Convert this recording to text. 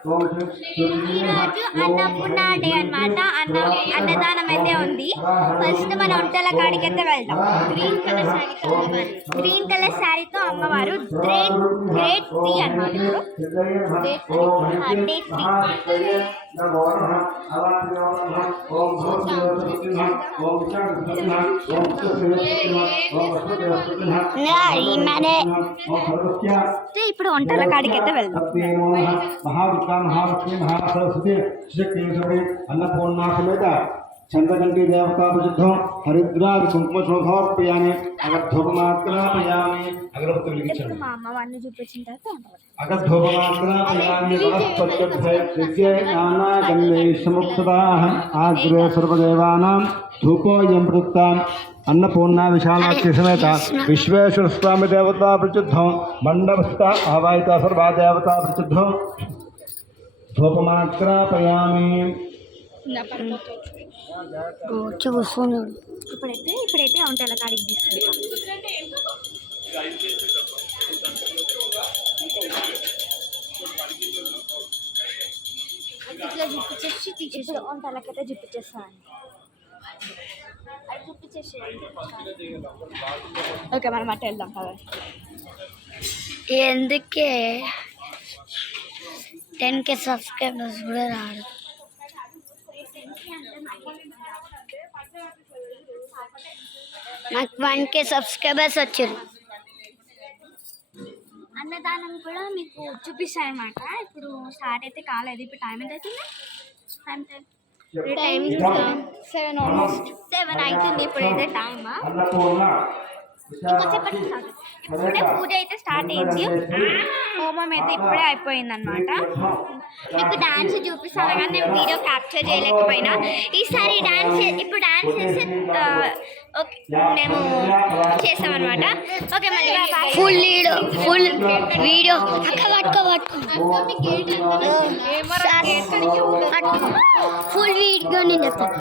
ఈరోజు అన్నపూర్ణ డే అనమాట. అన్నదానం అయితే ఉంది. ఫస్ట్ మన వంటల కాడికి అయితే వెళ్దాం. గ్రీన్ కలర్ శారీతో అమ్మవారు గ్రేట్ త్రీ అనమాట. ఇప్పుడు వంటల కాడికి అయితే వెళ్దాం. महालक्ष्मी महासरस्वती श्रीकेशवी अन्नपूर्णा समेत चंद्रघंटी देवता प्रसिद्धं हरिद्रादि कुंकुम समर्पयामि अगद्धोपमात्रापयामि अगरबत्ति వెలిగించండి మా అమ్మవారిని చూపించిన తర్వాత अगद्धोपमात्रापयामि वनस्पत्यभ्यस्य नानागन्धैश्मुक्तदाः आग्रे सर्वदेवानां धूपोऽयं प्रदत्ताम् अन्नपूर्णा विशालाक्षी समेत विश्वेश्वर स्वामी देवता प्रसिद्धं मंडपस्थ आवाहिता सर्वा देवता प्रसिद्धं धूपमात्रापयामि ఇప్పుడైతే వంటల కాడికి తీసుకుంటాం. ఇట్లా చూపించేసి తీసేసి వంటలకైతే చూపించేస్తాను. అది చూపించేసి ఓకే మనం అట్ట వెళ్దాం కదా. ఎందుకే 10K సబ్స్క్రైబర్స్ కూడా రాడు. నాకు 1K సబ్స్క్రైబర్స్ వచ్చారు. అన్నదానం కూడా మీకు చూపిస్తాను అనమాట. ఇప్పుడు స్టార్ట్ అయితే కాలేదు. ఇప్పుడు టైం ఎంత అవుతుంది? టైం 7 ఆల్మోస్ట్ 7 అవుతుంది. ఇప్పుడైతే టైమ్ ఇంకొంచెంసేపటి స్టార్ట్. ఇప్పుడే పూజ అయితే స్టార్ట్ అయింది. హోమం అయితే ఇప్పుడే అయిపోయింది అనమాట. మీకు డాన్స్ చూపిస్తాను కానీ నేను వీడియో క్యాప్చర్ చేయలేకపోయినా. ఈసారి ఇప్పుడు డాన్స్ చేసి ఓకే మేము చేస్తామన్నమాట. ఓకే మళ్ళీ ఫుల్ వీడియో ఫుల్ వీడియో నేను చెప్తాను.